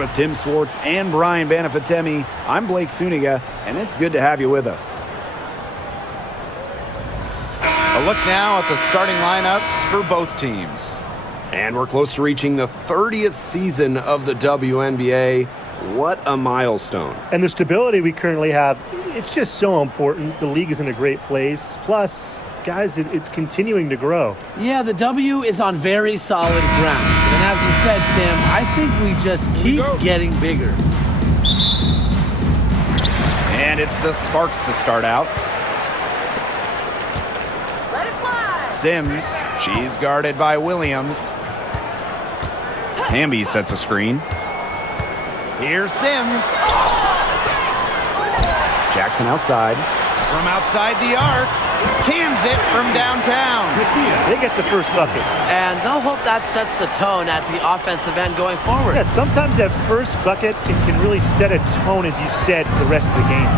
with Tim Swartz and Brian Banafitemi, I'm Blake Suniga, and it's good to have you with us. A look now at the starting lineups for both teams. And we're close to reaching the 30th season of the WNBA. What a milestone. And the stability we currently have, it's just so important. The league is in a great place. Plus, guys, it's continuing to grow. Yeah, the W is on very solid ground. And as you said, Tim, I think we just keep getting bigger. And it's the Sparks to start out. Let it fly. Sims, she's guarded by Williams. Hamby sets a screen. Here's Sims. Jackson outside. From outside the arc, cans it from downtown. They get the first bucket. And they'll hope that sets the tone at the offensive end going forward. Yeah, sometimes that first bucket can really set a tone, as you said, for the rest of the game.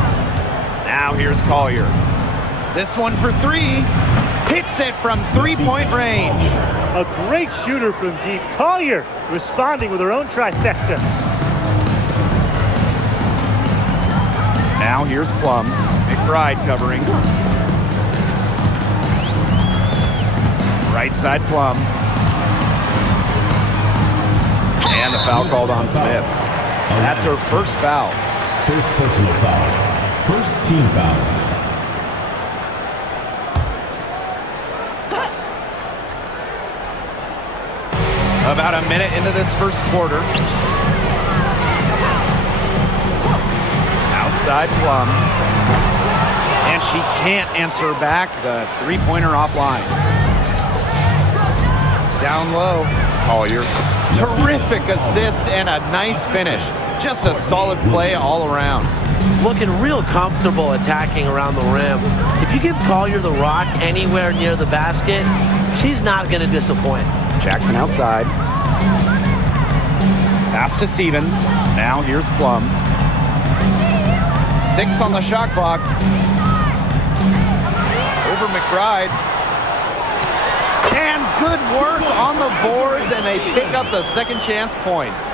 Now here's Collier. This one for three. Hits it from three-point range. A great shooter from deep. Collier responding with her own trifecta. Now here's Plum. McBride covering. Right side Plum. And the foul called on Smith. That's her first foul. First personal foul. First team foul. About a minute into this first quarter. Outside Plum. And she can't answer back the three-pointer offline. Down low. Collier. Terrific assist and a nice finish. Just a solid play all around. Looking real comfortable attacking around the rim. If you give Collier the rock anywhere near the basket, she's not going to disappoint. Jackson outside. Pass to Stevens. Now here's Plum. 6 on the shot clock. Over McBride. And good work on the boards, and they pick up the second chance points.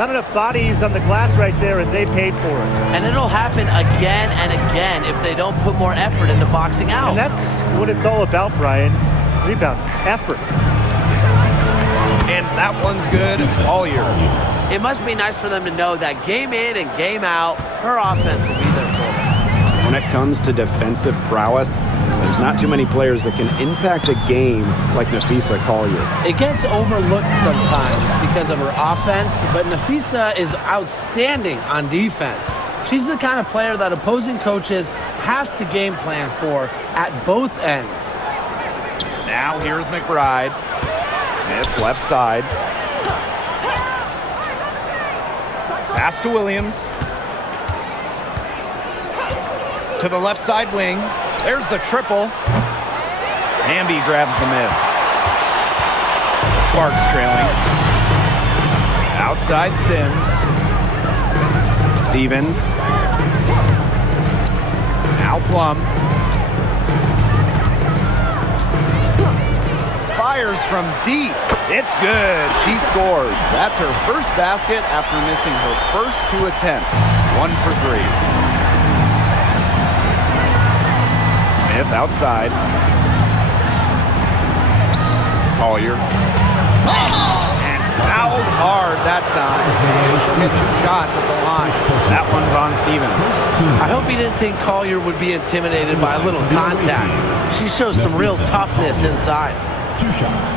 Not enough bodies on the glass right there, and they paid for it. And it'll happen again and again if they don't put more effort into boxing out. And that's what it's all about, Brian. Rebound, effort. And that one's good all year. It must be nice for them to know that game in and game out, her offense will be there for them. When it comes to defensive prowess, there's not too many players that can impact a game like Napheesa Collier. It gets overlooked sometimes because of her offense, but Napheesa is outstanding on defense. She's the kind of player that opposing coaches have to game plan for at both ends. Now here's McBride. Smith left side. Pass to Williams. To the left side wing. There's the triple. Hamby grabs the miss. Sparks trailing. Outside Sims. Stevens. Now Plum. Fires from deep. It's good. She scores. That's her first basket after missing her first 2 attempts. 1 for 3. Smith outside. Collier. And fouled hard that time. She'll get 2 shots at the line. That one's on Stevens. I hope he didn't think Collier would be intimidated by a little contact. She shows some real toughness inside. 2 shots.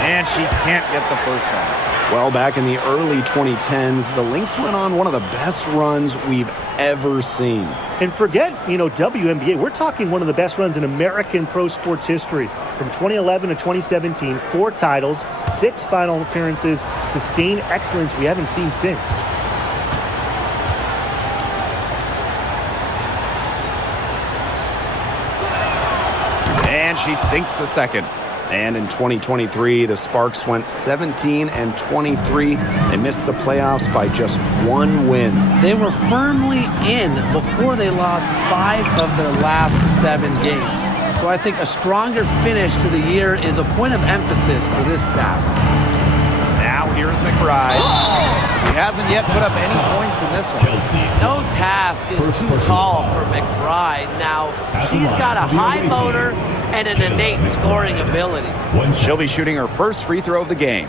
And she can't get the first one. Well, back in the early 2010s, the Lynx went on one of the best runs we've ever seen. And forget, WNBA. We're talking one of the best runs in American pro sports history. From 2011 to 2017, 4 titles, 6 final appearances, sustained excellence we haven't seen since. And she sinks the second. And in 2023, the Sparks went 17-23. They missed the playoffs by just one win. They were firmly in before they lost 5 of their last 7 games. So I think a stronger finish to the year is a point of emphasis for this staff. Now here's McBride. He hasn't yet put up any points in this one. No task is too tall for McBride. Now, she's got a high motor and an innate scoring ability. She'll be shooting her first free throw of the game.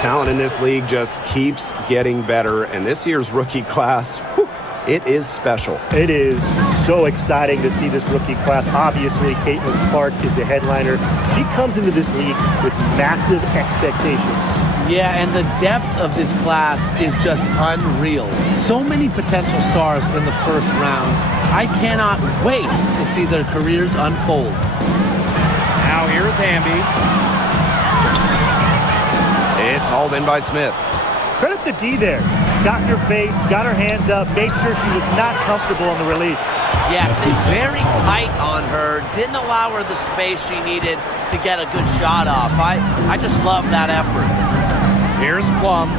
Talent in this league just keeps getting better, and this year's rookie class, whew, it is special. It is so exciting to see this rookie class. Obviously, Caitlin Clark is the headliner. She comes into this league with massive expectations. Yeah, and the depth of this class is just unreal. So many potential stars in the first round. I cannot wait to see their careers unfold. Now here's Hamby. It's hauled in by Smith. Credit the D there. Got in her face, got her hands up, made sure she was not comfortable on the release. Yeah, stayed very tight on her. Didn't allow her the space she needed to get a good shot off. I just love that effort. Here's Plum.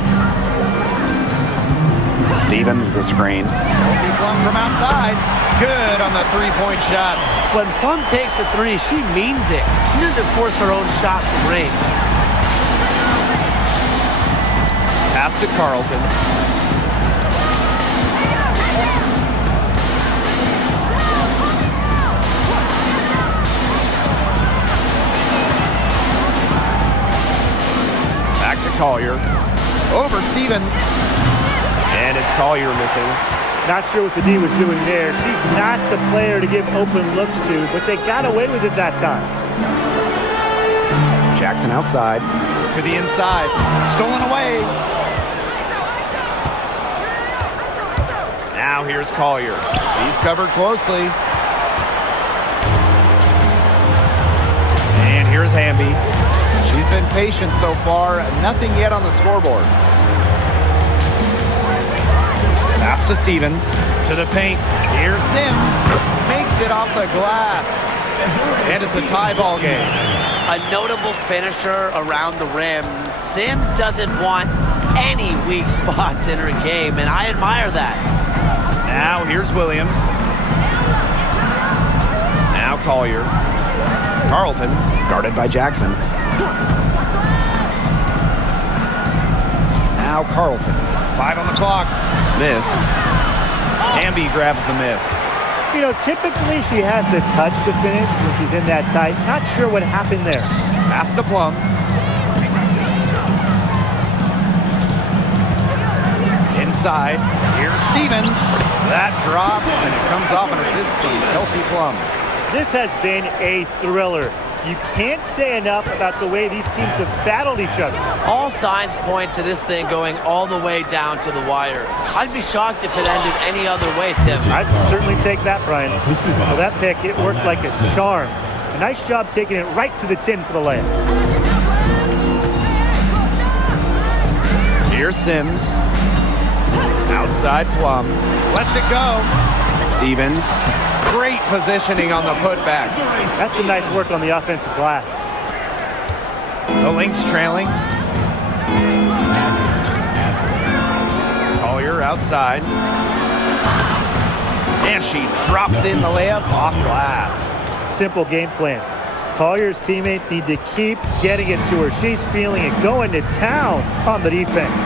Stevens the screen. See Plum from outside. Good on the three-point shot. When Plum takes a 3, she means it. She doesn't force her own shot from range. Pass to Carlton. Back to Collier. Over Stevens. And it's Collier missing. Not sure what the D was doing there. She's not the player to give open looks to, but they got away with it that time. Jackson outside. To the inside. Stolen away. Now here's Collier. He's covered closely. And here's Hamby. She's been patient so far. Nothing yet on the scoreboard. Pass to Stevens. To the paint. Here's Sims. Makes it off the glass. And it's a tie ball game. A notable finisher around the rim. Sims doesn't want any weak spots in her game, and I admire that. Now here's Williams. Now Collier. Carlton. Guarded by Jackson. Now Carlton. 5 on the clock. Smith. Hamby grabs the miss. You know, typically she has the touch to finish when she's in that tight. Not sure what happened there. Pass to Plum. Inside. Here's Stevens. That drops, and it comes off an assist from Kelsey Plum. This has been a thriller. You can't say enough about the way these teams have battled each other. All signs point to this thing going all the way down to the wire. I'd be shocked if it ended any other way, Tim. I'd certainly take that, Brian. For that pick, it worked like a charm. A nice job taking it right to the tin for the layup. Here's Sims. Outside Plum. Lets it go. Stevens. Great positioning on the putback. That's some nice work on the offensive glass. The Lynx trailing. Collier outside. And she drops in the layup off glass. Simple game plan. Collier's teammates need to keep getting it to her. She's feeling it, going to town on the defense.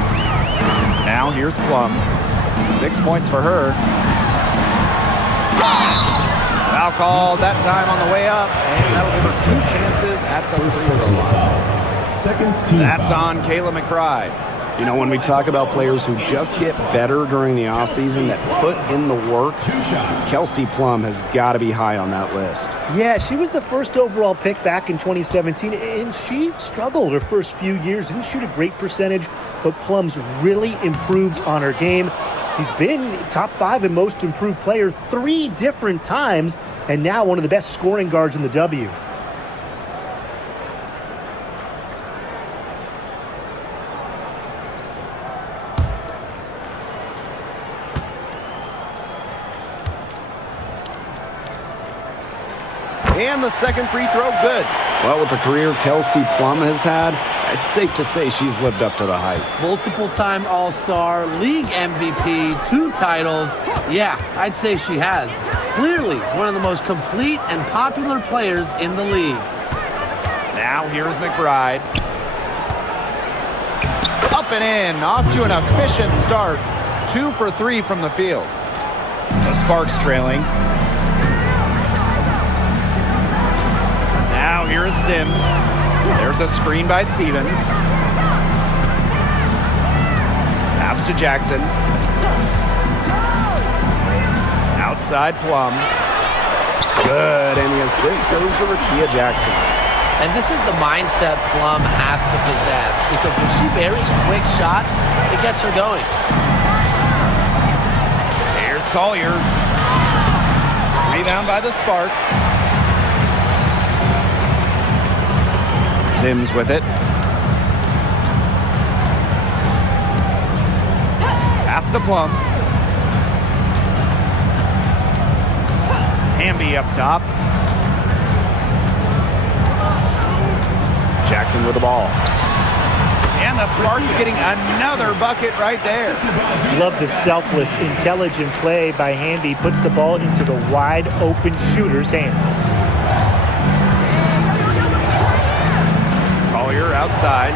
Now here's Plum. 6 points for her. Foul called that time on the way up, and that'll give her 2 chances at the free throw line. Second team That's foul. on Kayla McBride. You know, when we talk about players who just get better during the offseason, that put in the work, Kelsey Plum has got to be high on that list. Yeah, she was the first overall pick back in 2017, and she struggled her first few years. Didn't shoot a great percentage, but Plum's really improved on her game. She's been top 5 in most improved player 3 different times, and now one of the best scoring guards in the W. And the second free throw, good. Well, with the career Kelsey Plum has had, it's safe to say she's lived up to the hype. Multiple-time All-Star, league MVP, 2 titles. Yeah, I'd say she has. Clearly one of the most complete and popular players in the league. Now here's McBride. Up and in, off to an efficient start. 2 for 3 from the field. The Sparks trailing. Now here is Sims. There's a screen by Stevens. Pass to Jackson. Outside Plum. Good, and the assist goes to Rakia Jackson. And this is the mindset Plum has to possess, because when she buries quick shots, it gets her going. Here's Collier. Rebound by the Sparks. Sims with it. Pass to Plum. Hamby up top. Jackson with the ball. And the Sparks getting another bucket right there. Love the selfless, intelligent play by Hamby. Puts the ball into the wide open shooter's hands. Collier outside.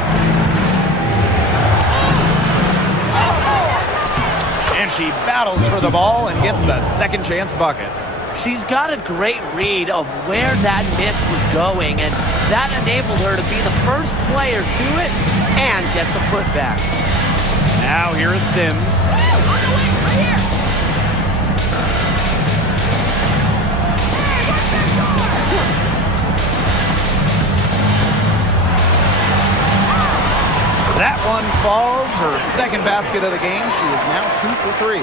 And she battles for the ball and gets the second chance bucket. She's got a great read of where that miss was going, and that enabled her to be the first player to it and get the putback. Now here is Sims. That one falls. Her second basket of the game. She is now 2 for 3.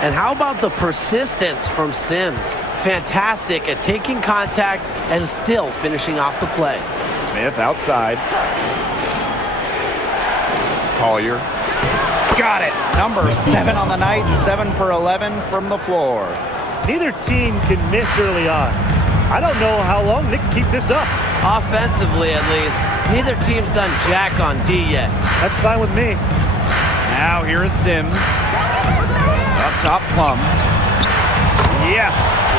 And how about the persistence from Sims? Fantastic at taking contact and still finishing off the play. Smith outside. Collier. Got it. Number 7 on the night. 7 for 11 from the floor. Neither team can miss early on. I don't know how long they can keep this up. Offensively, at least, neither team's done jack on D yet. That's fine with me. Now here is Sims. Up top, Plum. Yes!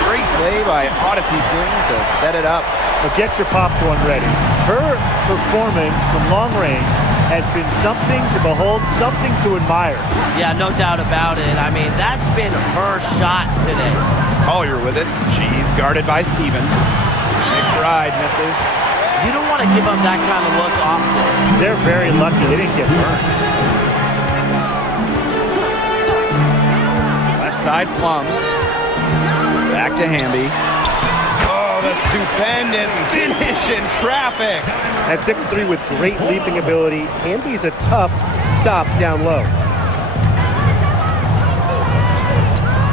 Great play by Odyssey Sims to set it up. But get your popcorn ready. Her performance from long range has been something to behold, something to admire. Yeah, no doubt about it. I mean, that's been her shot today. Collier with it. She's guarded by Stevens. McBride misses. You don't want to give them that kind of look often. They're very lucky they didn't get burned. Left side, Plum. Back to Hamby. Oh, the stupendous finish in traffic. At 6'3" with great leaping ability, Hamby's a tough stop down low.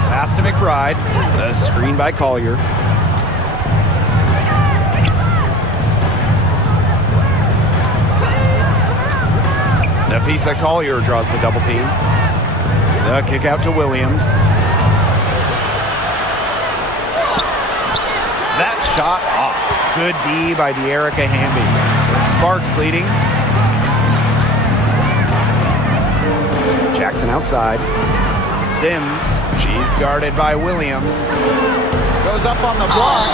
Pass to McBride. The screen by Collier. Nafisa Collier draws the double team. The kick out to Williams. That shot off. Good D by De'Erica Hamby. The Sparks leading. Jackson outside. Sims, she's guarded by Williams. Goes up on the block.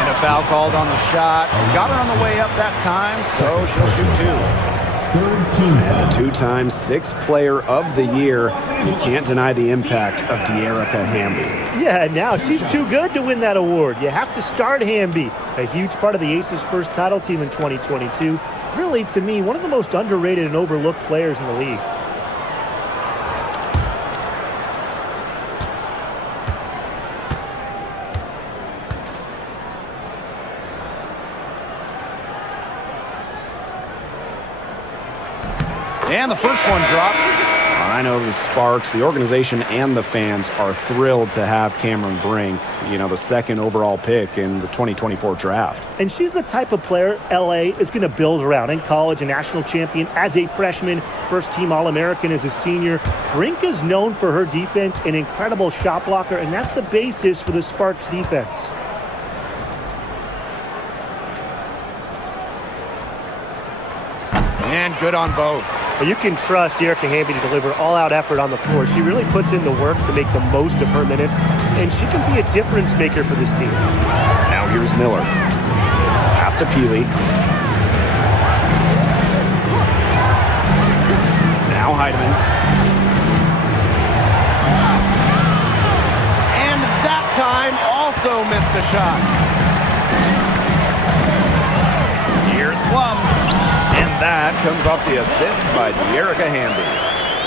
And a foul called on the shot. Got her on the way up that time, so she'll shoot 2. Third team And the 2-time 6th player of the year. You can't deny the impact of De'Erica Hamby. Yeah, now she's too good to win that award. You have to start Hamby, a huge part of the Aces' first title team in 2022. Really, to me, one of the most underrated and overlooked players in the league. And the first one drops. I know the Sparks, the organization, and the fans are thrilled to have Cameron Brink, the second overall pick in the 2024 draft. And she's the type of player LA is going to build around. In college, a national champion as a freshman, first-team All-American as a senior. Brink is known for her defense, an incredible shot blocker, and that's the basis for the Sparks defense. And good on both. You can trust Erica Hamby to deliver all-out effort on the floor. She really puts in the work to make the most of her minutes, and she can be a difference maker for this team. Now here's Miller. Pass to Peely. Now Heidemann. And that time also missed a shot. Here's Plum. And that comes off the assist by Erica Hamby.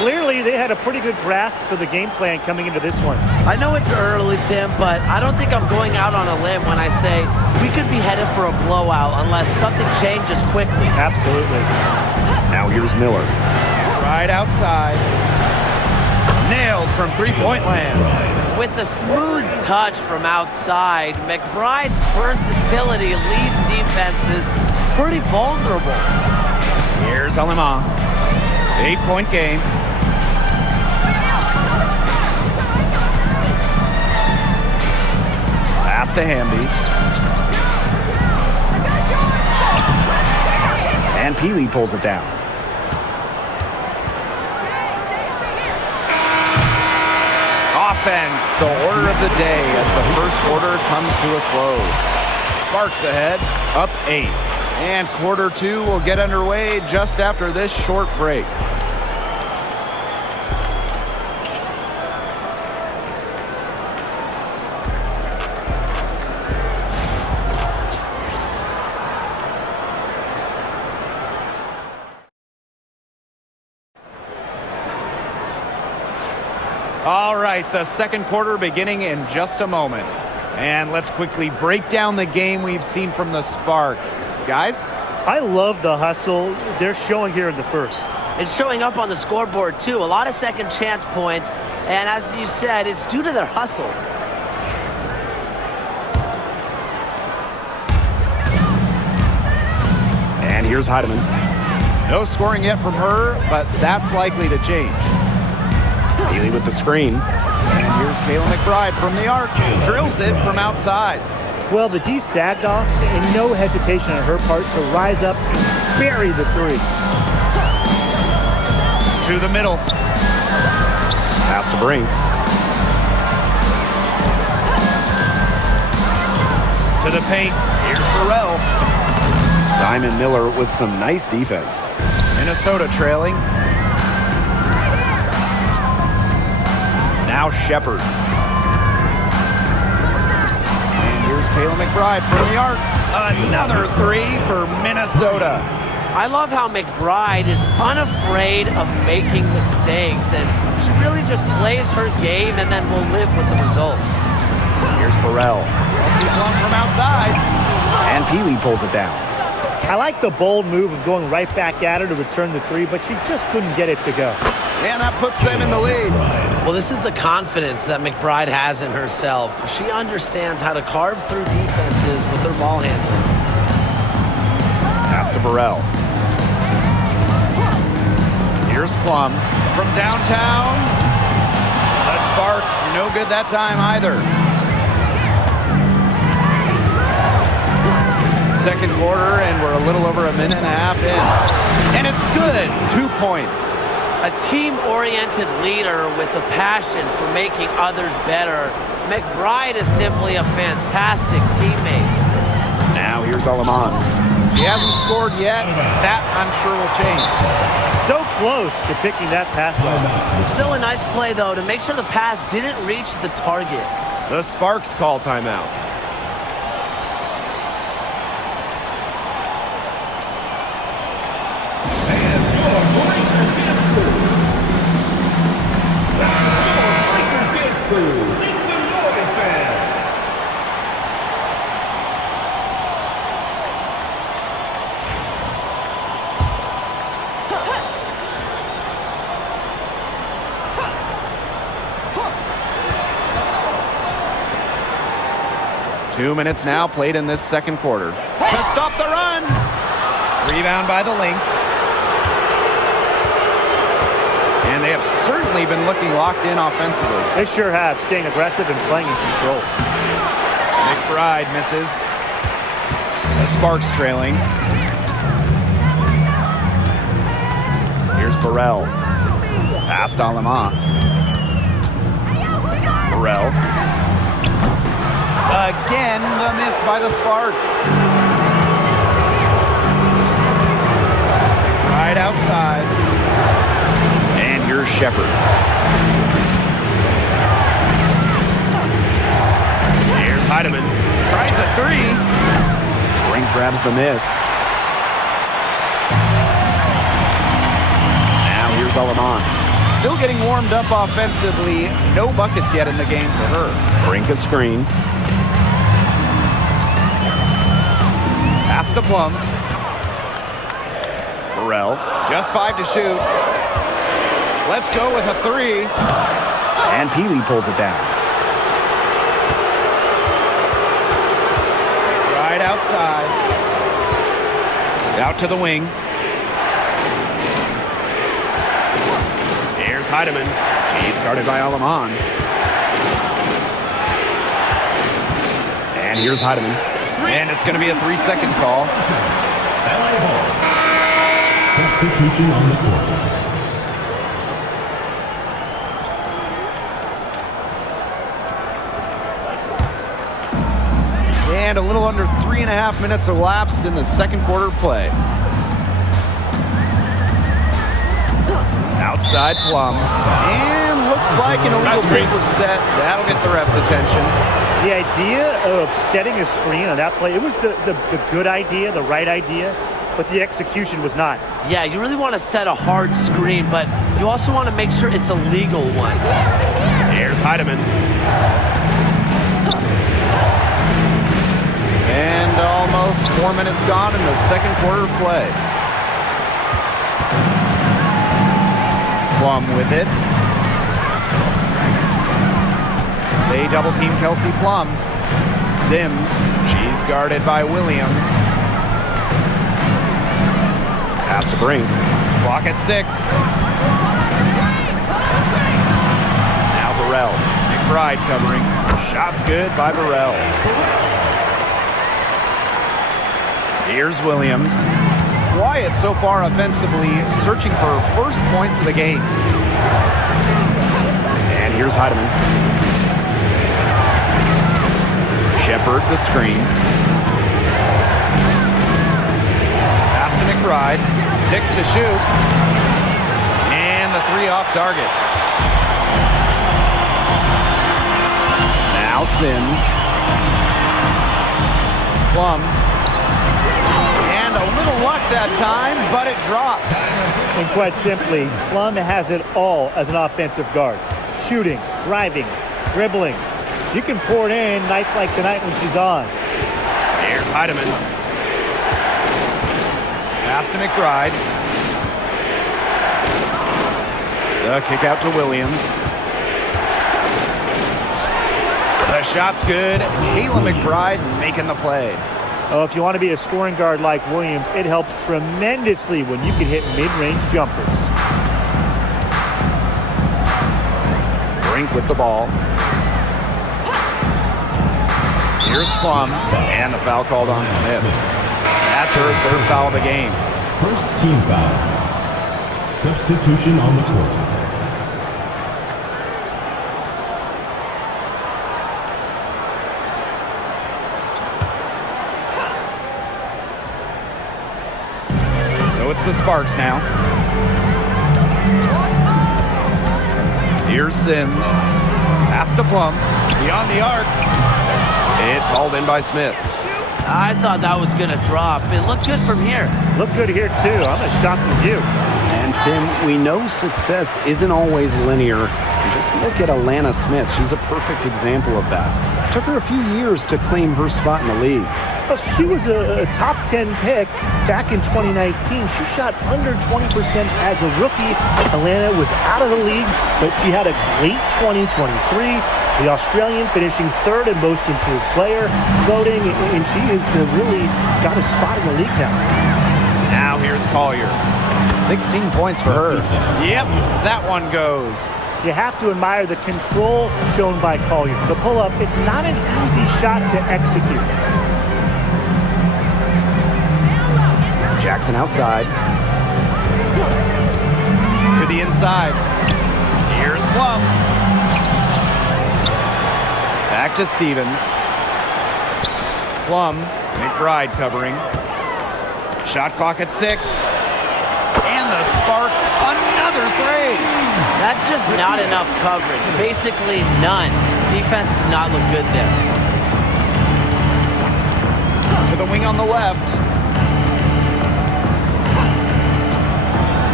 Clearly, they had a pretty good grasp of the game plan coming into this one. I know it's early, Tim, but I don't think I'm going out on a limb when I say we could be headed for a blowout unless something changes quickly. Absolutely. Now here's Miller. Right outside. Nailed from three-point land. With a smooth touch from outside, McBride's versatility leaves defenses pretty vulnerable. Here's Alema. 8-point game. Pass to Hamby. And Peely pulls it down. Offense, the order of the day as the first quarter comes to a close. Sparks ahead, up 8. And quarter 2 will get underway just after this short break. All right, the second quarter beginning in just a moment. And let's quickly break down the game we've seen from the Sparks. Guys? I love the hustle they're showing here in the first. It's showing up on the scoreboard, too. A lot of second chance points. And as you said, it's due to their hustle. And here's Heidemann. No scoring yet from her, but that's likely to change. Peely with the screen. And here's Kayla McBride from the arc. Drills it from outside. Well, the D sagged off, and no hesitation on her part to rise up and bury the three. To the middle. Pass to Brink. To the paint. Here's Burrell. Diamond Miller with some nice defense. Minnesota trailing. Now Shepard. Here's Kayla McBride from the arc. Another three for Minnesota. I love how McBride is unafraid of making mistakes, and she really just plays her game and then will live with the results. Here's Burrell. Plum from outside. And Peely pulls it down. I like the bold move of going right back at her to return the three, but she just couldn't get it to go. And that puts them in the lead. Well, this is the confidence that McBride has in herself. She understands how to carve through defenses with her ball handling. Pass to Burrell. Here's Plum from downtown. The Sparks, no good that time either. Second quarter, and we're a little over a minute and a half in. And it's good. 2 points. A team-oriented leader with a passion for making others better. McBride is simply a fantastic teammate. Now here's Aleman. He hasn't scored yet. That, I'm sure, will change. So close to picking that pass off. Still a nice play, though, to make sure the pass didn't reach the target. The Sparks call timeout. 2 minutes now played in this second quarter. To stop the run. Rebound by the Lynx. And they have certainly been looking locked in offensively. They sure have, staying aggressive and playing in control. McBride misses. The Sparks trailing. Here's Burrell. Past Alama. Burrell. Again, the miss by the Sparks. Right outside. And here's Shepard. Here's Heidemann. Tries a three. Brink grabs the miss. Now here's Alaman. Still getting warmed up offensively. No buckets yet in the game for her. Brink a screen. Pass to Plum. Burrell. Just 5 to shoot. Let's go with a three. And Peely pulls it down. Right outside. Out to the wing. Here's Heidemann. She's guarded by Alaman. And here's Heidemann. And it's going to be a 3-second call. Substitution on the court. And a little under 3.5 minutes elapsed in the second quarter play. Outside Plum. And looks like an illegal break was set. That'll get the ref's attention. The idea of setting a screen on that play, it was the good idea, the right idea, but the execution was not. Yeah, you really want to set a hard screen, but you also want to make sure it's a legal one. Here's Heidemann. And almost 4 minutes gone in the second quarter play. Plum with it. They double team Kelsey Plum. Sims, she's guarded by Williams. Pass to Brink. Clock at 6. Now Burrell. McBride covering. Shots good by Burrell. Here's Williams. Quiet so far offensively, searching for first points of the game. And here's Heidemann. Shepard the screen. Pass to McBride. 6 to shoot. And the 3 off target. Now Sims. Plum. And a little luck that time, but it drops. And quite simply, Plum has it all as an offensive guard. Shooting, driving, dribbling. You can pour it in nights like tonight when she's on. Here's Heidemann. Pass to McBride. The kick out to Williams. The shot's good. Kayla McBride making the play. Oh, if you want to be a scoring guard like Williams, it helps tremendously when you can hit mid-range jumpers. Brink with the ball. Here's Plum, and the foul called on Smith. That's her third foul of the game. First team foul. Substitution on the court. So it's the Sparks now. Here's Sims. Pass to Plum. Beyond the arc. It's hauled in by Smith. I thought that was going to drop. It looked good from here. Look good here, too. I'm as shocked as you. And Tim, we know success isn't always linear. Just look at Alana Smith. She's a perfect example of that. It took her a few years to claim her spot in the league. Well, she was a top 10 pick back in 2019. She shot under 20% as a rookie. Atlanta was out of the league, but she had a great 2023. The Australian finishing third in most improved player voting, and she has really got a spot in the league now. Now here's Collier. 16 points for her. Yep, that one goes. You have to admire the control shown by Collier. The pull-up, it's not an easy shot to execute. Jackson outside. To the inside. Here's Plum. Back to Stevens. Plum, McBride covering. Shot clock at 6. And the Sparks, another three. That's just not enough coverage. Basically none. Defense did not look good there. To the wing on the left.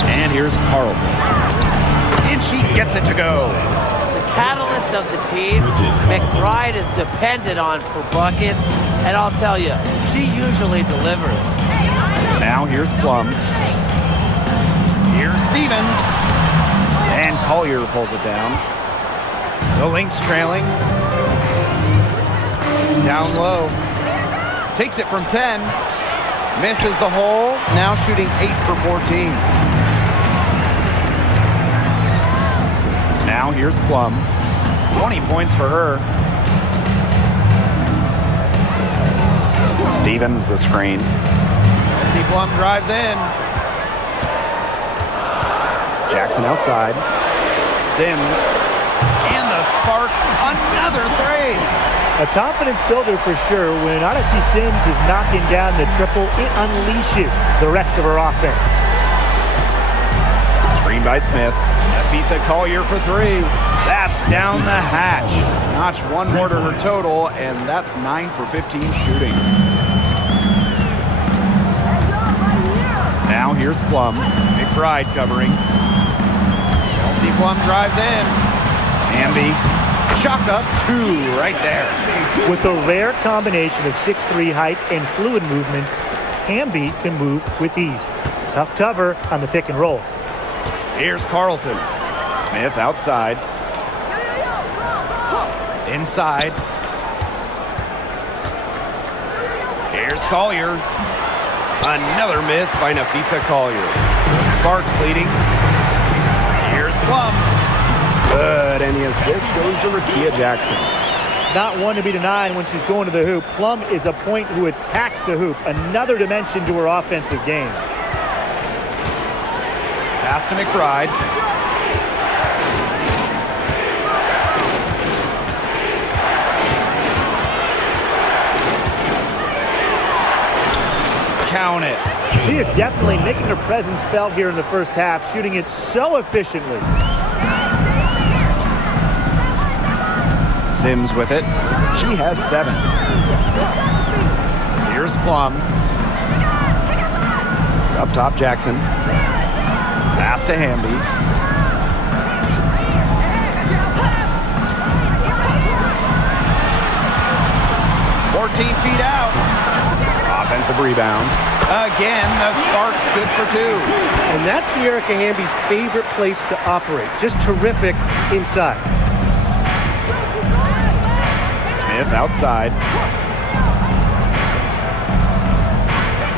And here's Carlton. And she gets it to go. The catalyst of the team, McBride is depended on for buckets, and I'll tell you, she usually delivers. Now here's Plum. Here's Stevens. And Collier pulls it down. The Lynx trailing. Down low. Takes it from 10. Misses the hole. Now shooting 8 for 14. Now here's Plum. 20 points for her. Stevens the screen. See Plum drives in. Jackson outside. Sims. And the Sparks, another three. A confidence builder for sure. When Odyssey Sims is knocking down the triple, it unleashes the rest of her offense. Screen by Smith. Nafisa Collier for 3. That's down the hatch. Notch one more to her total, and that's 9 for 15 shooting. Now here's Plum. McBride covering. Chelsea Plum drives in. Hamby. Chalk up 2 right there. With a rare combination of 6'3" height and fluid movements, Hamby can move with ease. Tough cover on the pick and roll. Here's Carlton. Smith outside. Inside. Here's Collier. Another miss by Nafisa Collier. The Sparks leading. Here's Plum. Good, and the assist goes to Rakia Jackson. Not one to be denied when she's going to the hoop. Plum is a point who attacks the hoop. Another dimension to her offensive game. Pass to McBride. Count it. She is definitely making her presence felt here in the first half, shooting it so efficiently. Sims with it. She has 7. Here's Plum. Up top, Jackson. Pass to Hamby. "14 feet out." Offensive rebound. Again, the Sparks good for 2. And that's Erica Hamby's favorite place to operate. Just terrific inside. Smith outside.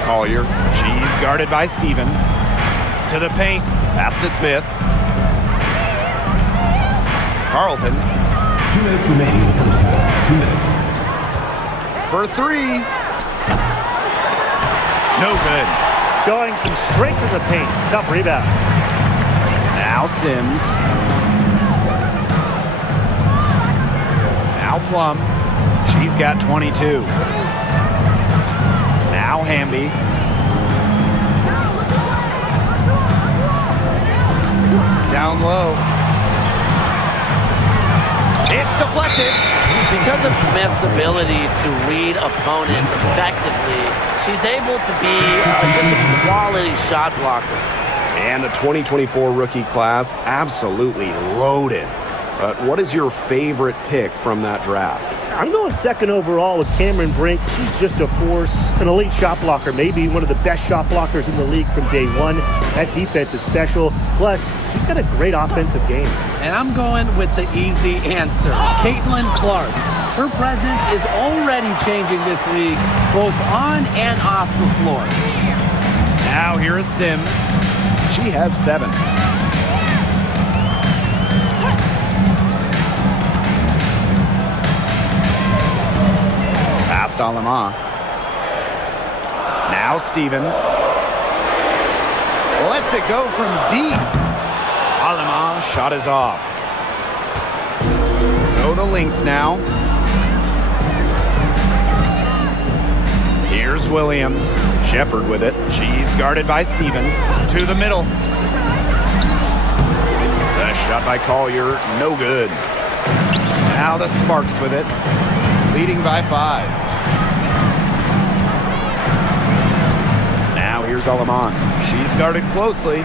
Collier. She's guarded by Stevens. To the paint. Pass to Smith. Carlton. 2 minutes remaining in the first half. 2 minutes. For 3. No good. Showing some strength in the paint. Tough rebound. Now Sims. Now Plum. She's got 22. Now Hamby. Down low. It's deflected. Because of Smith's ability to read opponents effectively, she's able to be just a quality shot blocker. And the 2024 rookie class, absolutely loaded. But what is your favorite pick from that draft? I'm going second overall with Cameron Brink. She's just a force, an elite shot blocker, maybe one of the best shot blockers in the league from day one. That defense is special. Plus, she's got a great offensive game. And I'm going with the easy answer, Caitlin Clark. Her presence is already changing this league, both on and off the floor. Now here is Sims. She has 7. Pass to Dalla. Now Stevens. Lets it go from deep. Dalla shot is off. So the Lynx now. Here's Williams. Shepard with it. She's guarded by Stevens. To the middle. The shot by Collier, no good. Now the Sparks with it. Leading by 5. Now here's Alaman. She's guarded closely.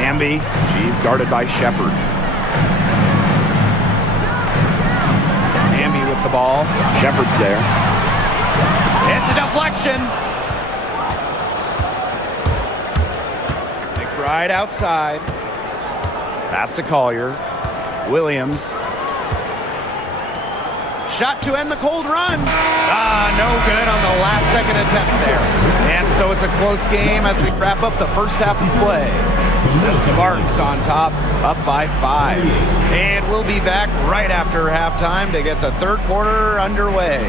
Amby, she's guarded by Shepard. Amby with the ball. Shepard's there. It's a deflection. McBride outside. Pass to Collier. Williams. Shot to end the cold run. No good on the last second attempt there. And so it's a close game as we wrap up the first half of play. The Sparks on top, up by 5. And we'll be back right after halftime to get the third quarter underway.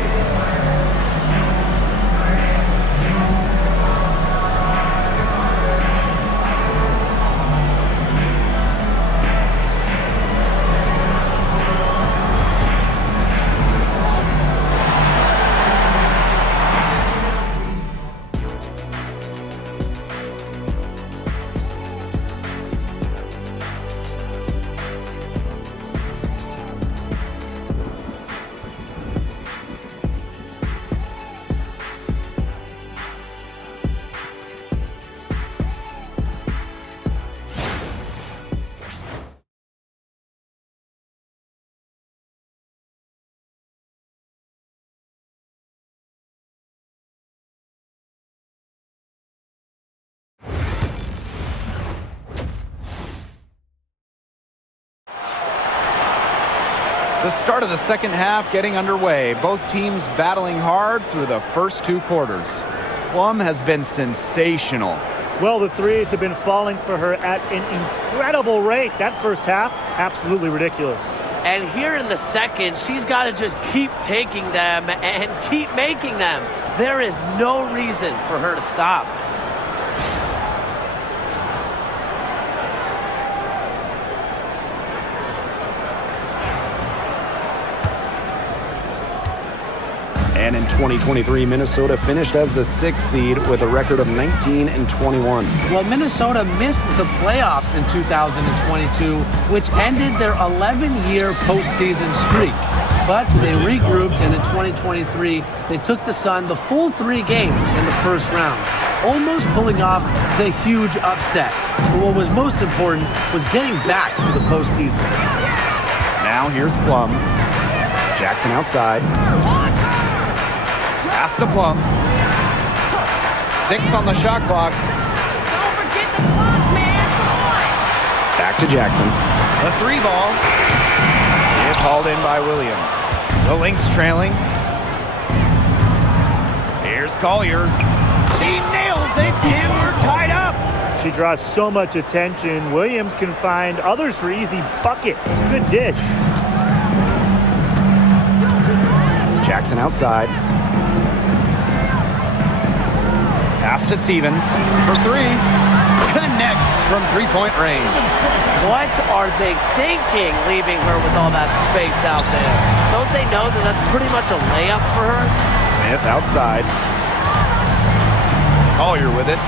The start of the second half getting underway. Both teams battling hard through the first 2 quarters. Plum has been sensational. Well, the threes have been falling for her at an incredible rate. That first half, absolutely ridiculous. And here in the second, she's got to just keep taking them and keep making them. There is no reason for her to stop. And in 2023, Minnesota finished as the 6th seed with a record of 19-21. Well, Minnesota missed the playoffs in 2022, which ended their 11-year postseason streak. But they regrouped, and in 2023, they took the Sun the full 3 games in the first round, almost pulling off the huge upset. But what was most important was getting back to the postseason. Now here's Plum. Jackson outside. Pass to Plum. 6 on the shot clock. Don't forget the clock, man. Back to Jackson. The 3 ball. It's hauled in by Williams. The Lynx trailing. Here's Collier. She nails it, and we're tied up. She draws so much attention. Williams can find others for easy buckets. Good dish. Jackson outside. Pass to Stevens for 3. Connects from 3-point range. What are they thinking, leaving her with all that space out there? Don't they know that that's pretty much a layup for her? Smith outside. Collier with it.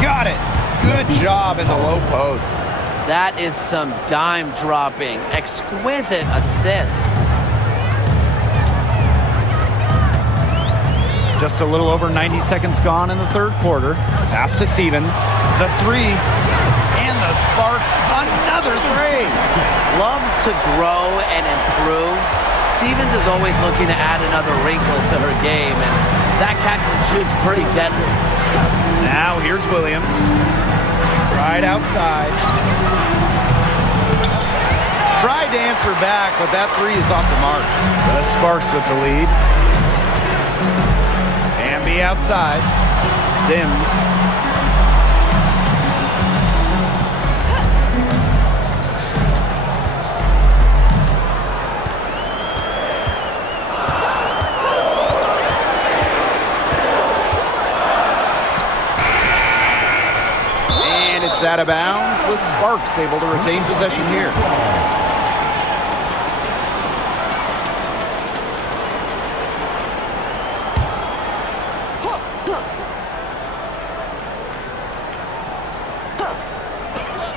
Got it. Good job in the low post. That is some dime dropping. Exquisite assist. Just a little over 90 seconds gone in the third quarter. Pass to Stevens. The 3. And the Sparks, another 3. Loves to grow and improve. Stevens is always looking to add another wrinkle to her game, and that catch and shoot's pretty deadly. Now here's Williams. Right outside. Tried to answer back, but that three is off the mark. The Sparks with the lead. Hamby outside. Sims. And it's out of bounds. The Sparks able to retain possession here.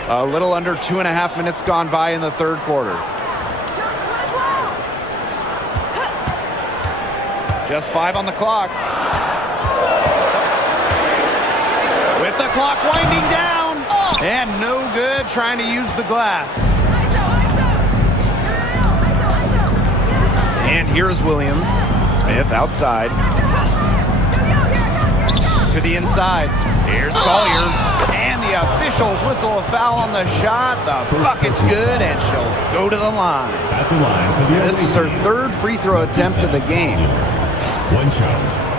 A little under 2.5 minutes gone by in the third quarter. Just 5 on the clock. With the clock winding down. And no good trying to use the glass. And here's Williams. Smith outside. To the inside. Here's Collier. And the officials whistle a foul on the shot. The bucket's good, and she'll go to the line. At the line for the This is her third free throw attempt of the game. One shot.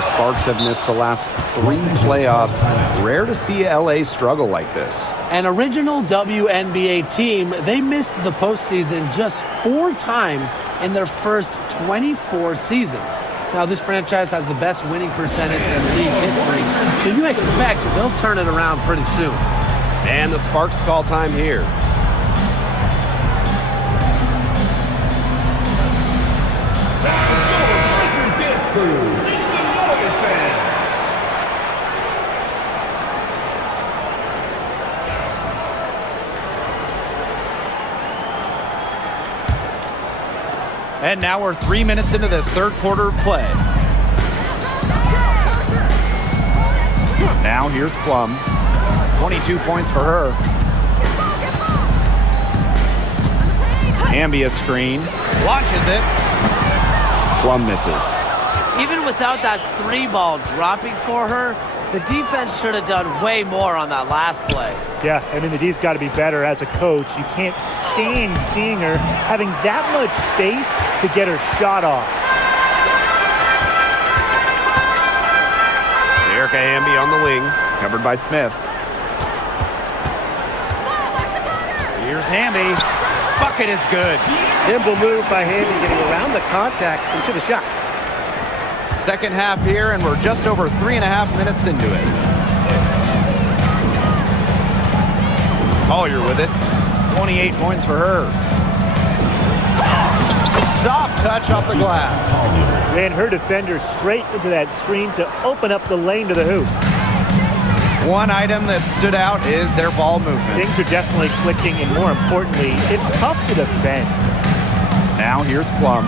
Sparks have missed the last 3 playoffs. Rare to see LA struggle like this. An original WNBA team, they missed the postseason just 4 times in their first 24 seasons. Now, this franchise has the best winning percentage in league history, so you expect they'll turn it around pretty soon. And the Sparks call time here. And now we're 3 minutes into this third quarter of play. Now here's Plum. 22 points for her. Ambia screen. Launches it. Plum misses. Even without that 3-ball dropping for her, the defense should have done way more on that last play. Yeah, I mean, the D's got to be better as a coach. You can't stand seeing her having that much space to get her shot off. Erica Hamby on the wing, covered by Smith. Here's Hamby. Bucket is good. Nimble move by Hamby, getting around the contact into the shot. Second half here, and we're just over 3.5 minutes into it. Collier with it. 28 points for her. Soft touch off the glass. Ran her defender straight into that screen to open up the lane to the hoop. One item that stood out is their ball movement. Things are definitely clicking, and more importantly, it's tough to defend. Now here's Plum.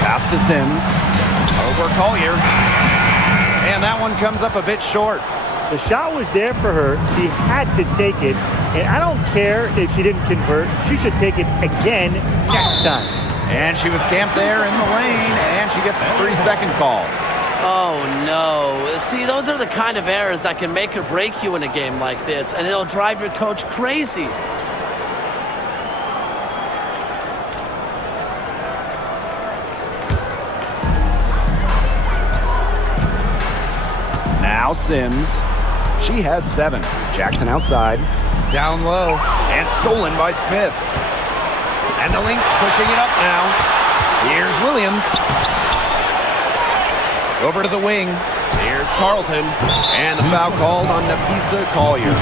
Pass to Sims. Over Collier. And that one comes up a bit short. The shot was there for her. She had to take it. And I don't care if she didn't convert. She should take it again next time. And she was camped there in the lane, and she gets a 3-second call. Oh, no. See, those are the kind of errors that can make or break you in a game like this, and it'll drive your coach crazy. Now Sims. She has 7. Jackson outside. Down low. And stolen by Smith. And the Lynx pushing it up now. Here's Williams. Over to the wing. Here's Here's Carlton, and the foul called on Nafisa Collier.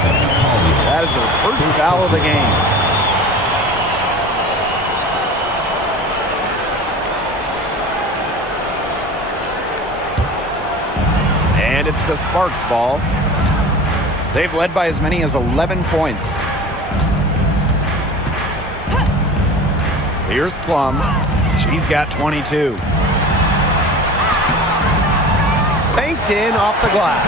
That is her first foul of the game. And it's the Sparks ball. They've led by as many as 11 points. Here's Plum. She's got 22. Banked in off the glass.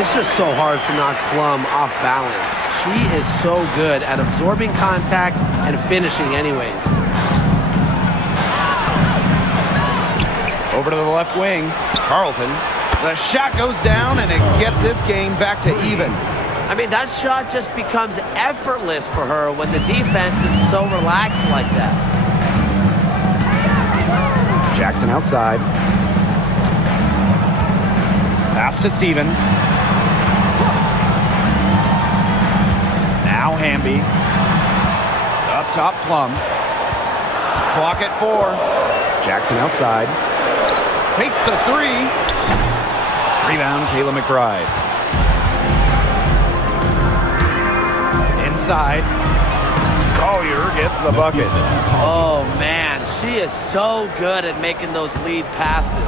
It's just so hard to knock Plum off balance. She is so good at absorbing contact and finishing anyways. Over to the left wing. Carlton. The shot goes down, and it gets this game back to even. I mean, that shot just becomes effortless for her when the defense is so relaxed like that. Jackson outside. Pass to Stevens. Now Hamby. Up top, Plum. Clock at 4. Jackson outside. Takes the 3. Rebound, Kayla McBride. Inside. Collier gets the bucket. Oh, man, she is so good at making those lead passes.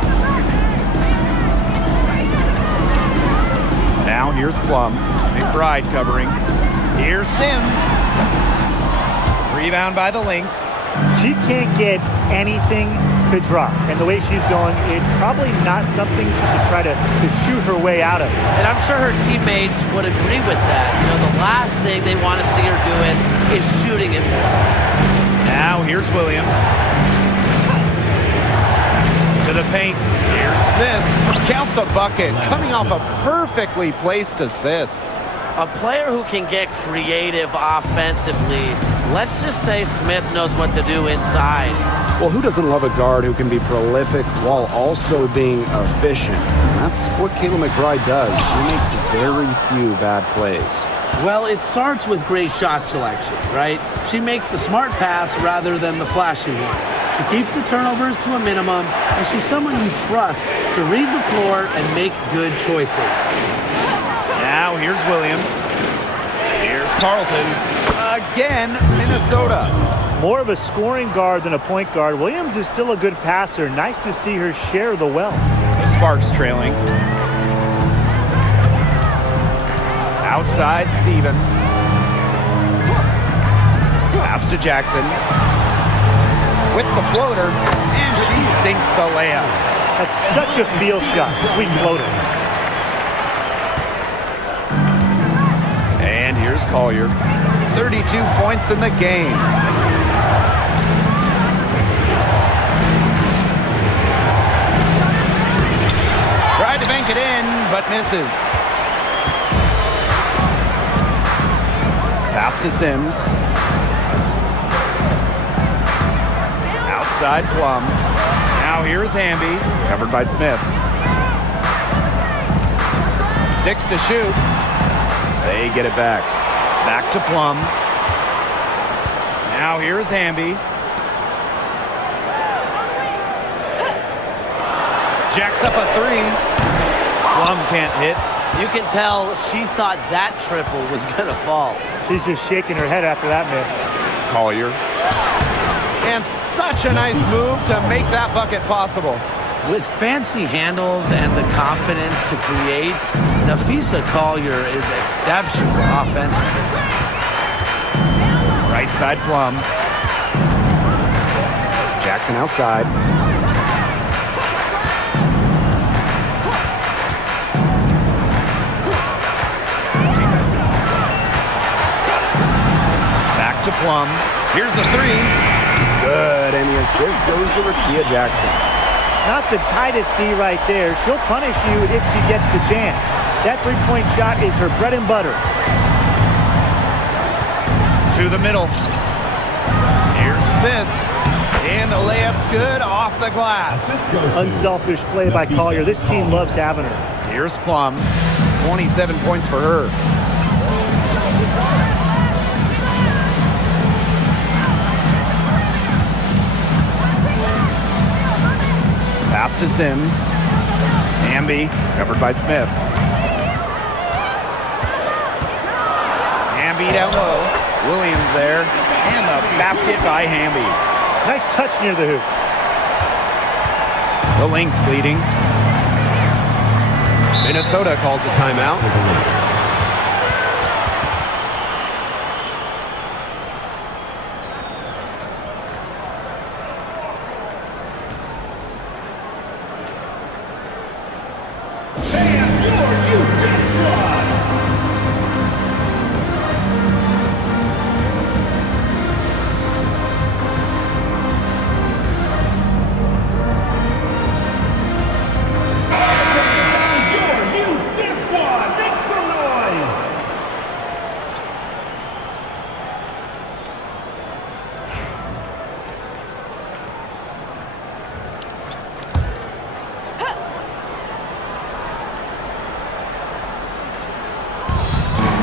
Now here's Plum. McBride covering. Here's Sims. Rebound by the Lynx. She can't get anything to drop. And the way she's going, it's probably not something she should try to shoot her way out of. And I'm sure her teammates would agree with that. You know, the last thing they want to see her doing is shooting it more. Now here's Williams. To the paint. Here's Smith. Count the bucket. Coming off a perfectly placed assist. A player who can get creative offensively. Let's just say Smith knows what to do inside. Well, who doesn't love a guard who can be prolific while also being efficient? And that's what Kayla McBride does. She makes very few bad plays. Well, it starts with great shot selection, right? She makes the smart pass rather than the flashy one. She keeps the turnovers to a minimum, and she's someone you trust to read the floor and make good choices. Now here's Williams. Here's Carlton. Again, Minnesota. More of a scoring guard than a point guard. Williams is still a good passer. Nice to see her share the wealth. The Sparks trailing. Outside, Stevens. Pass to Jackson. With the floater, and she sinks the layup. That's such a field shot. Sweet floater. And here's Collier. 32 points in the game. Tried to bank it in, but misses. Pass to Sims. Outside Plum. Now here's Hamby. Covered by Smith. 6 to shoot. They get it back. Back to Plum. Now here's Hamby. Jacks up a 3. Plum can't hit. You can tell she thought that triple was going to fall. She's just shaking her head after that miss. Collier. And such a nice move to make that bucket possible. With fancy handles and the confidence to create, Nafisa Collier is exceptional offensively. Right side Plum. Jackson outside. Back to Plum. Here's the 3. Good, and the assist goes to Rakia Jackson. Not the tightest D right there. She'll punish you if she gets the chance. That three-point shot is her bread and butter. To the middle. Here's Smith. And the layup's good off the glass. Unselfish play by Collier. This team loves having her. Here's Plum. 27 points for her. Pass to Sims. Hamby, covered by Smith. Hamby down low. Williams there. And the basket by Hamby. Nice touch near the hoop. The Lynx leading. Minnesota calls a timeout. For the Lynx.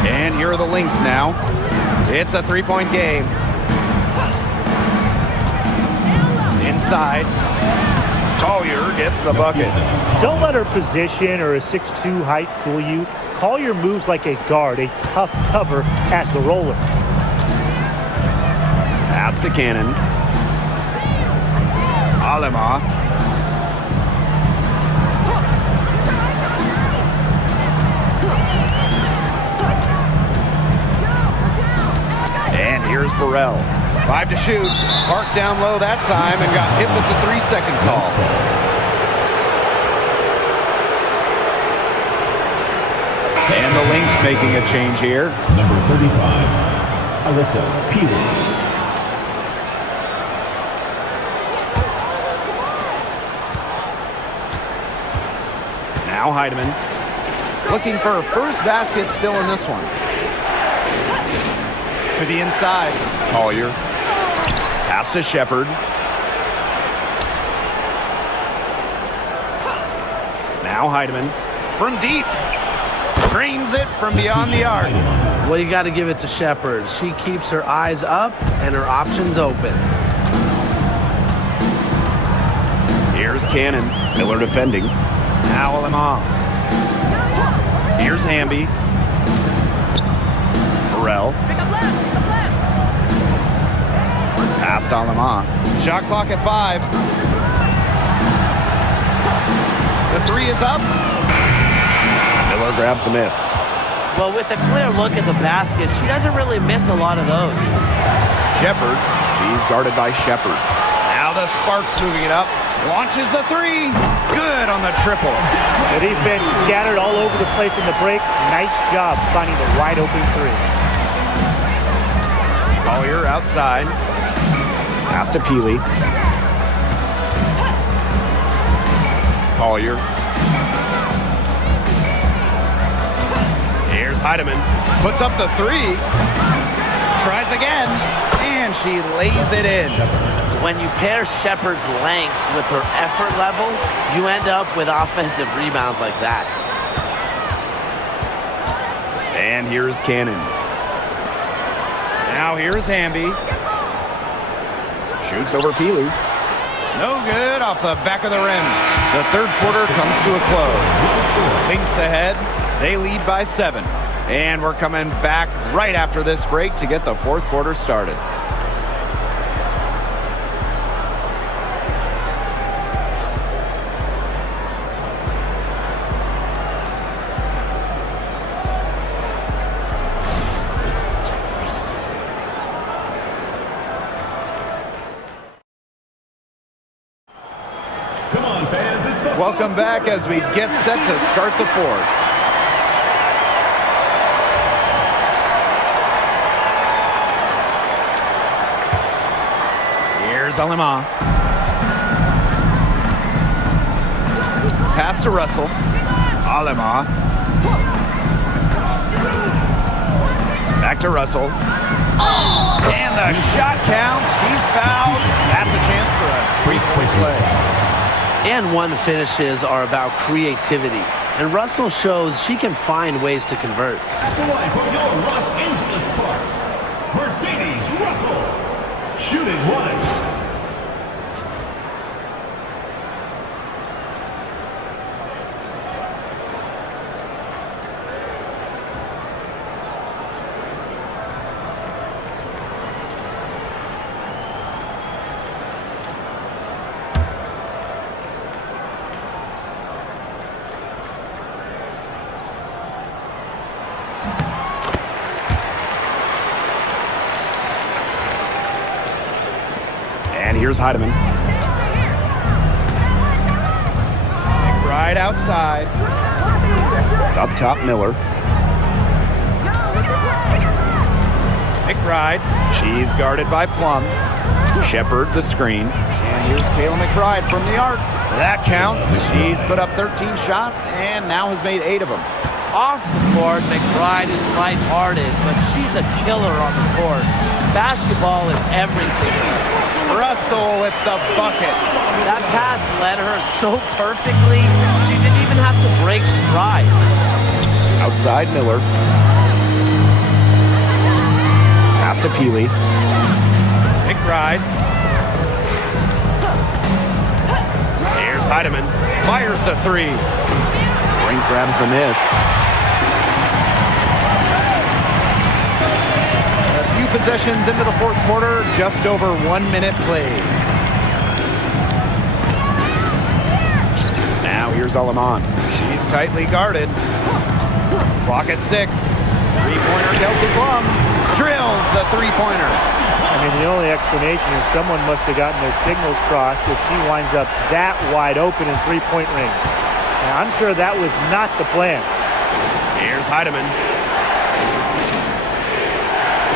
And here are the Lynx now. It's a three-point game. Inside. Collier gets the bucket. Don't let her position or a 6'2" height fool you. Call your moves like a guard, a tough cover as the roller. Pass to Cannon. Alema. And here's Burrell. 5 to shoot. Parked down low that time and got hit with the 3-second call. And the Lynx making a change here. Number 35, Alyssa Peeler. Now Heidemann. Looking for a first basket still in this one. To the inside. Collier. Pass to Shepard. Now Heidemann. From deep. Drains it from beyond the arc. Well, you got to give it to Shepard. She keeps her eyes up and her options open. Here's Cannon. Miller defending. Now Alema. Here's Hamby. Burrell. Past Alema. Shot clock at 5. The 3 is up. Miller grabs the miss. Well, with a clear look at the basket, she doesn't really miss a lot of those. Shepard. She's guarded by Shepard. Now the Sparks moving it up. Launches the 3. Good on the triple. The defense scattered all over the place in the break. Nice job finding the wide open 3. Collier outside. Pass to Peely. Collier. Here's Heidemann. Puts up the 3. Tries again. And she lays it in. When you pair Shepard's length with her effort level, you end up with offensive rebounds like that. And here's Cannon. Now here's Hamby. Shoots over Peely. No good off the back of the rim. The third quarter comes to a close. Lynx ahead. They lead by 7. And we're coming back right after this break to get the fourth quarter started. Come on, fans, it's the Welcome back as we get set to start the fourth. Here's Alema. Pass to Russell. Alema. Back to Russell. And the shot counts. She's fouled. That's a chance for a free-point play. And one finishes are about creativity. And Russell shows she can find ways to convert. At the line for your Los Angeles Sparks, Mercedes Russell. Shooting 1. Here's Heidemann. Right outside. Up top, Miller. McBride. She's guarded by Plum. Shepard, the screen. And here's Kayla McBride from the arc. That counts. She's put up 13 shots and now has made 8 of them. Off the court, McBride is lighthearted, but she's a killer on the court. Basketball is everything. Russell with the bucket. That pass led her so perfectly, she didn't even have to break stride. Outside, Miller. Pass to Peely. McBride. Here's Heidemann. Fires the 3. Brink grabs the miss. A few possessions into the fourth quarter, just over 1 minute played. Now here's Alaman. She's tightly guarded. Clock at 6. Three-pointer Kelsey Plum drills the three-pointer. I mean, the only explanation is someone must have gotten their signals crossed if she winds up that wide open in three-point range. Now, I'm sure that was not the plan. Here's Heidemann.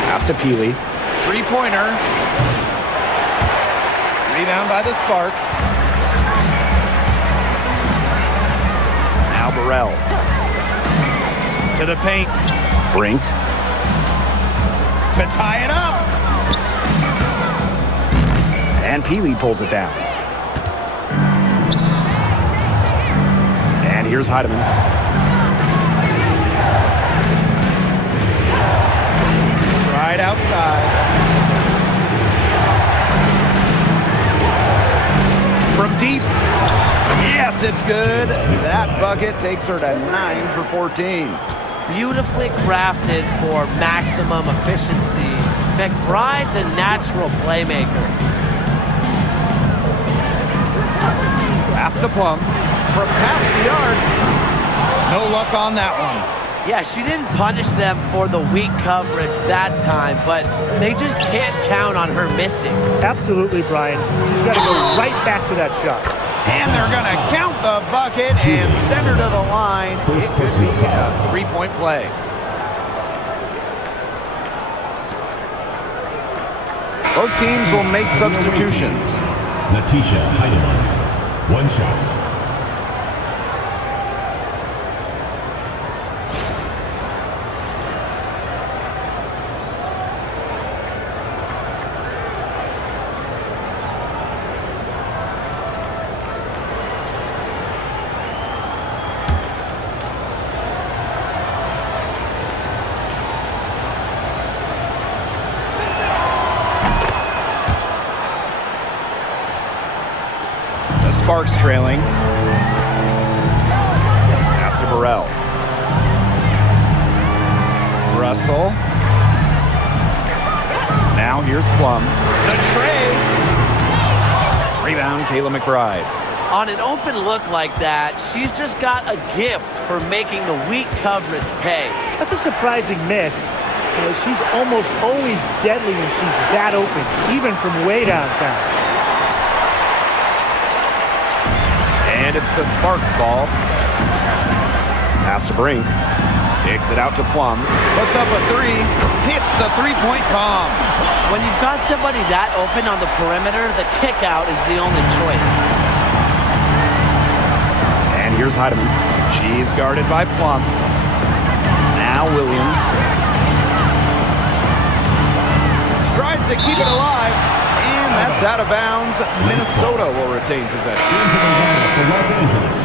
Pass to Peely. Three-pointer. Rebound by the Sparks. Now Burrell. To the paint. Brink. To tie it up. And Peely pulls it down. And here's Heidemann. Right outside. From deep. Yes, it's good. That bucket takes her to 9 for 14. Beautifully crafted for maximum efficiency. McBride's a natural playmaker. Pass to Plum. From past the yard. No luck on that one. Yeah, she didn't punish them for the weak coverage that time, but they just can't count on her missing. Absolutely, Brian. She's got to go right back to that shot. And they're going to count the bucket and send her to the line. It could be a three-point play. Both teams will make substitutions. Natisha Heidemann. 1 shot. Sparks trailing. Pass to Burrell. Russell. Now here's Plum. The tray. Rebound, Kayla McBride. On an open look like that, she's just got a gift for making the weak coverage pay. That's a surprising miss. You know, she's almost always deadly when she's that open, even from way downtown. And it's the Sparks ball. Pass to Brink. Kicks it out to Plum. Puts up a 3. Hits the three-point bomb. When you've got somebody that open on the perimeter, the kick out is the only choice. And here's Heidemann. She's guarded by Plum. Now Williams. Tries to keep it alive. And that's out of bounds. Minnesota will retain possession. Into the lineup for Los Angeles,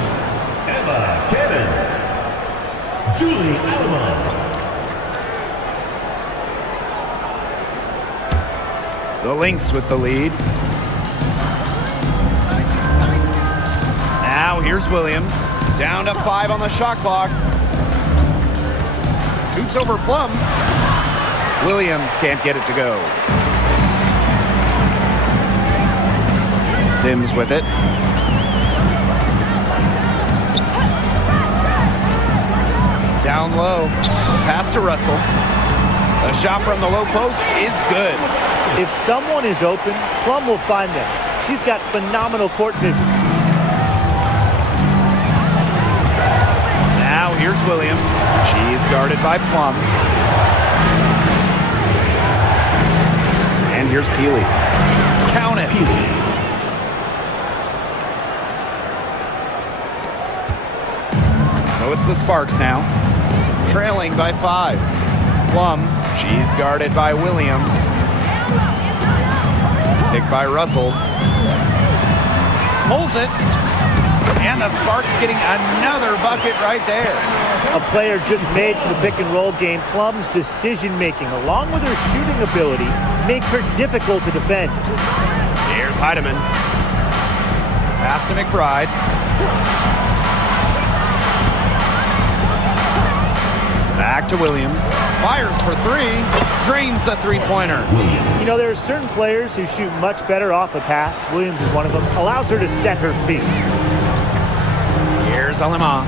Emma Cannon, Julie Alaman. The Lynx with the lead. Now here's Williams. Down to 5 on the shot clock. Shoots over Plum. Williams can't get it to go. Sims with it. Down low. Pass to Russell. A shot from the low post is good. If someone is open, Plum will find them. She's got phenomenal court vision. Now here's Williams. She's guarded by Plum. And here's Peely. Count it. So it's the Sparks now. Trailing by 5. Plum. She's guarded by Williams. Picked by Russell. Pulls it. And the Sparks getting another bucket right there. A player just made for the pick and roll game. Plum's decision making, along with her shooting ability, make her difficult to defend. Here's Heidemann. Pass to McBride. Back to Williams. Fires for 3. Drains the three-pointer. You know, there are certain players who shoot much better off a pass. Williams is one of them. Allows her to set her feet. Here's Alema.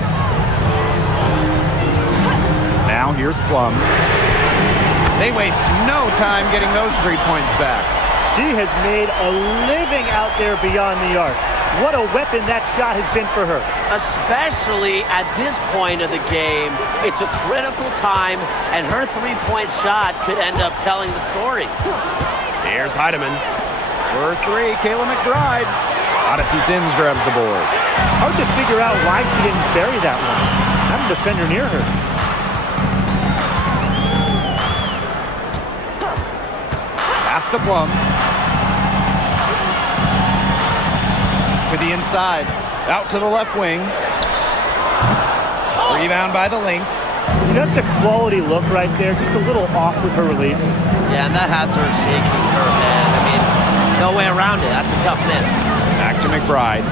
Now here's Plum. They waste no time getting those 3 points back. She has made a living out there beyond the arc. What a weapon that shot has been for her. Especially at this point of the game, it's a critical time, and her three-point shot could end up telling the story. Here's Heidemann. For 3, Kayla McBride. Odyssey Sims grabs the board. Hard to figure out why she didn't bury that one. Have a defender near her. Pass to Plum. To the inside. Out to the left wing. Rebound by the Lynx. You know, that's a quality look right there. Just a little off with her release. Yeah, and that has her shaking her head. I mean, no way around it. That's a tough miss. Back to McBride.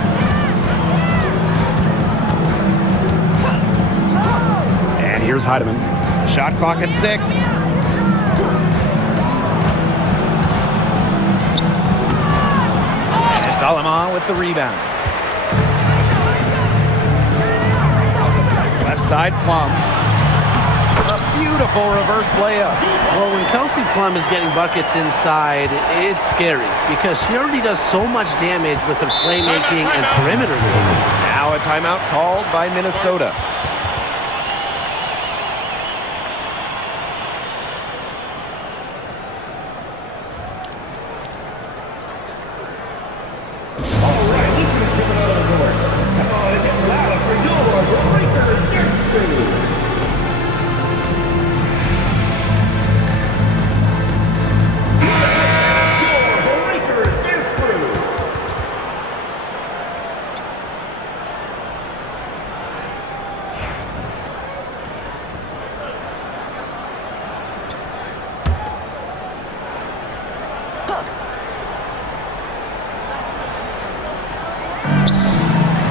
And here's Heidemann. Shot clock at 6. And it's Alema with the rebound. Left side, Plum. A beautiful reverse layup. Well, when Kelsey Plum is getting buckets inside, it's scary because she already does so much damage with her playmaking and perimeter game. Now a timeout called by Minnesota. All right, this is coming out of the board. Come on and get loud for your Breakers Dance Crew. Your Breakers Dance Crew.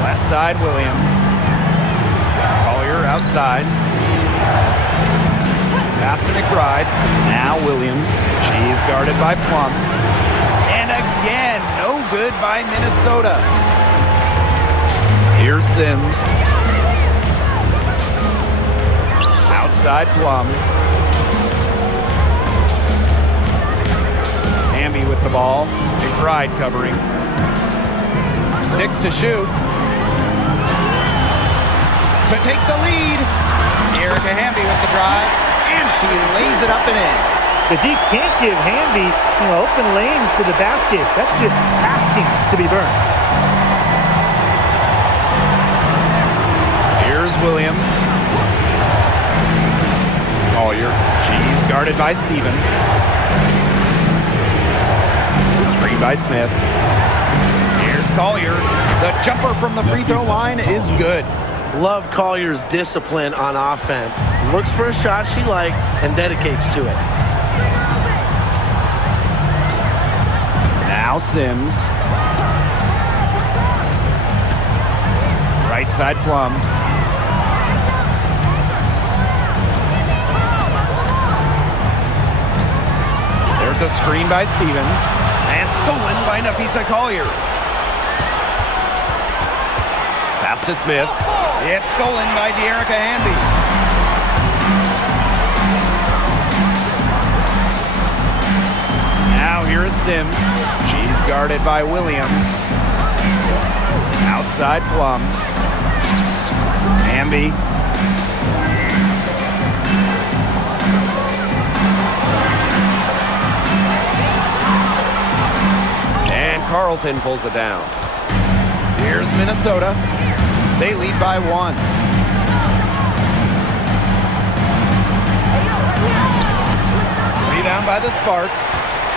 Left side, Williams. Collier outside. Pass to McBride. Now Williams. She's guarded by Plum. And again, no good by Minnesota. Here's Sims. Outside Plum. Hamby with the ball. McBride covering. 6 to shoot. To take the lead. Erica Hamby with the drive. And she lays it up and in. The D can't give Hamby, open lanes to the basket. That's just asking to be burned. Here's Williams. Collier. She's guarded by Stevens. Screen by Smith. Here's Collier. The jumper from the free throw line is good. Love Collier's discipline on offense. Looks for a shot she likes and dedicates to it. Now Sims. Right side Plum. There's a screen by Stevens. And stolen by Nafisa Collier. Pass to Smith. It's stolen by De'Erica Hamby. Now Now here is Sims. She's guarded by Williams. Outside Plum. Hamby. And Carlton pulls it down. Here's Minnesota. They lead by 1. Rebound by the Sparks.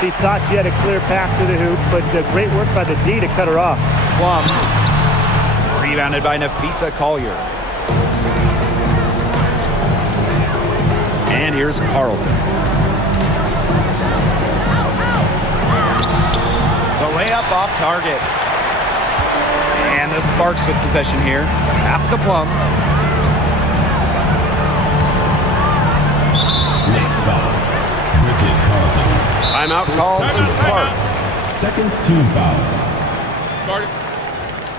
She thought she had a clear path to the hoop, but great work by the D to cut her off. Plum. Rebounded by Nafisa Collier. And here's Carlton. The layup off target. And the Sparks with possession here. Pass to Plum. Next foul. Bridget Carlton. Timeout called to Sparks. Second team foul.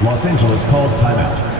Los Angeles calls timeout.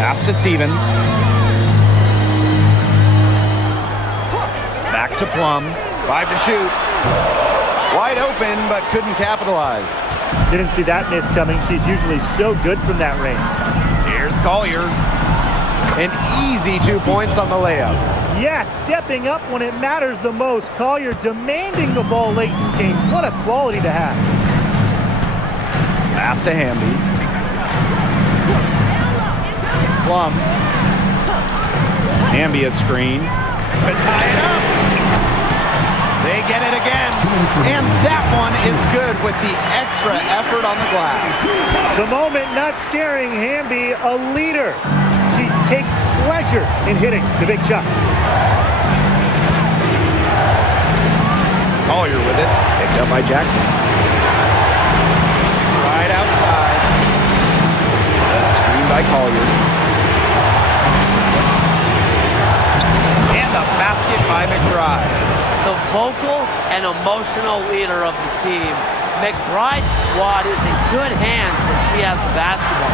Pass to Stevens. Back to Plum. 5 to shoot. Wide open, but couldn't capitalize. Didn't see that miss coming. She's usually so good from that range. Here's Collier. An easy 2 points on the layup. Yes, stepping up when it matters the most. Collier demanding the ball late in games. What a quality to have. Pass to Hamby. Plum. Hamby a screen to tie it up. They get it again. And that one is good with the extra effort on the glass. The moment not scaring Hamby, a leader. She takes pleasure in hitting the big shots. Collier with it. Picked up by Jackson. Right outside. A screen by Collier. And the basket by McBride. The vocal and emotional leader of the team. McBride's squad is in good hands when she has the basketball.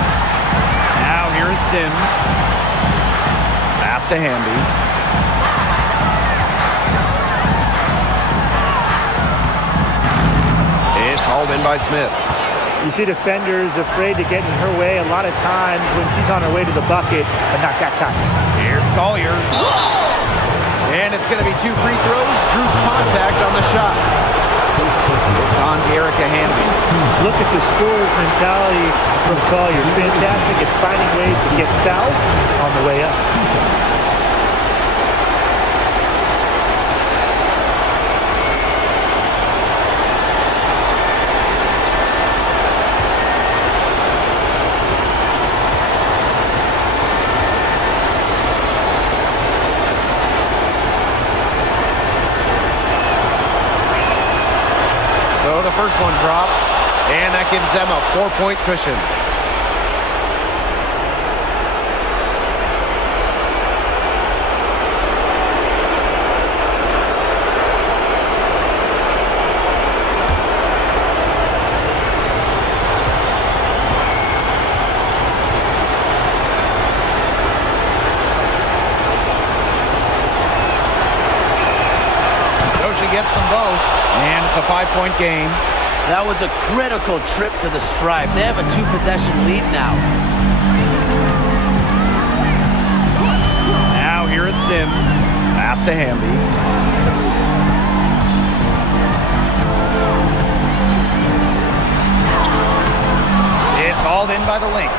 Now here is Sims. Pass to Hamby. It's hauled in by Smith. You see defenders afraid to get in her way a lot of times when she's on her way to the bucket, but not that time. Here's Collier. And it's going to be 2 free throws. Drew contact on the shot. It's on to Erica Hamby. Look at the scorer's mentality from Collier. Fantastic at finding ways to get fouls on the way up. So the first one drops, and that gives them a 4-point cushion. So she gets them both. And it's a 5-point game. That was a critical trip to the stripe. They have a 2-possession lead now. Now here is Sims. Pass to Hamby. It's hauled in by the Lynx.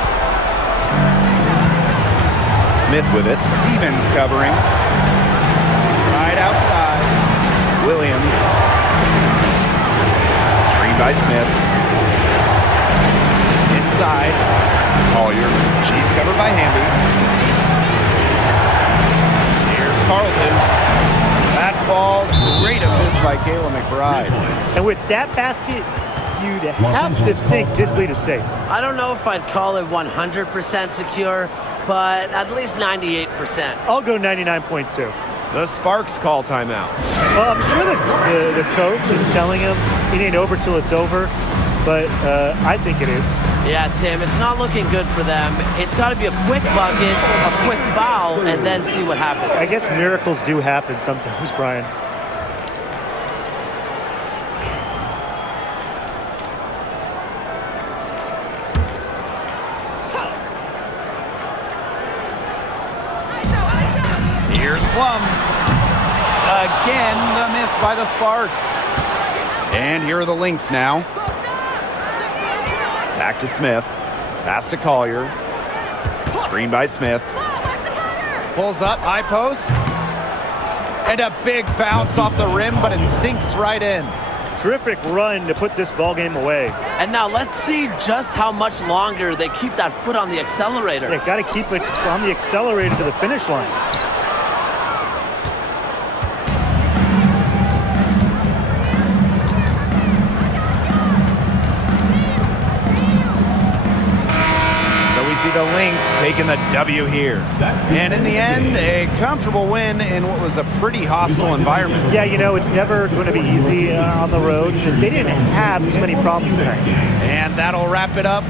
Smith with it. Stevens covering. Right outside. Williams. By Smith. Inside. Collier. She's covered by Hamby. Here's Carlton. That falls. Great assist by Kayla McBride. And with that basket, you'd have to think this lead is safe. I don't know if I'd call it 100% secure, but at least 98%. I'll go 99.2. The Sparks call timeout. Well, I'm sure that the coach is telling him it ain't over till it's over, but I think it is. Yeah, Tim, it's not looking good for them. It's got to be a quick bucket, a quick foul, and then see what happens. I guess miracles do happen sometimes, Brian. Here's Plum. Again, the miss by the Sparks. And here are the Lynx now. Back to Smith. Pass to Collier. Screen by Smith. Pulls up, high post. And a big bounce off the rim, but it sinks right in. Terrific run to put this ball game away. And now let's see just how much longer they keep that foot on the accelerator. They got to keep it on the accelerator to the finish line. See the Lynx taking the W here. And in the end, a comfortable win in what was a pretty hostile environment. Yeah, you know, it's never going to be easy on the road. They didn't have too many problems tonight. And that'll wrap it up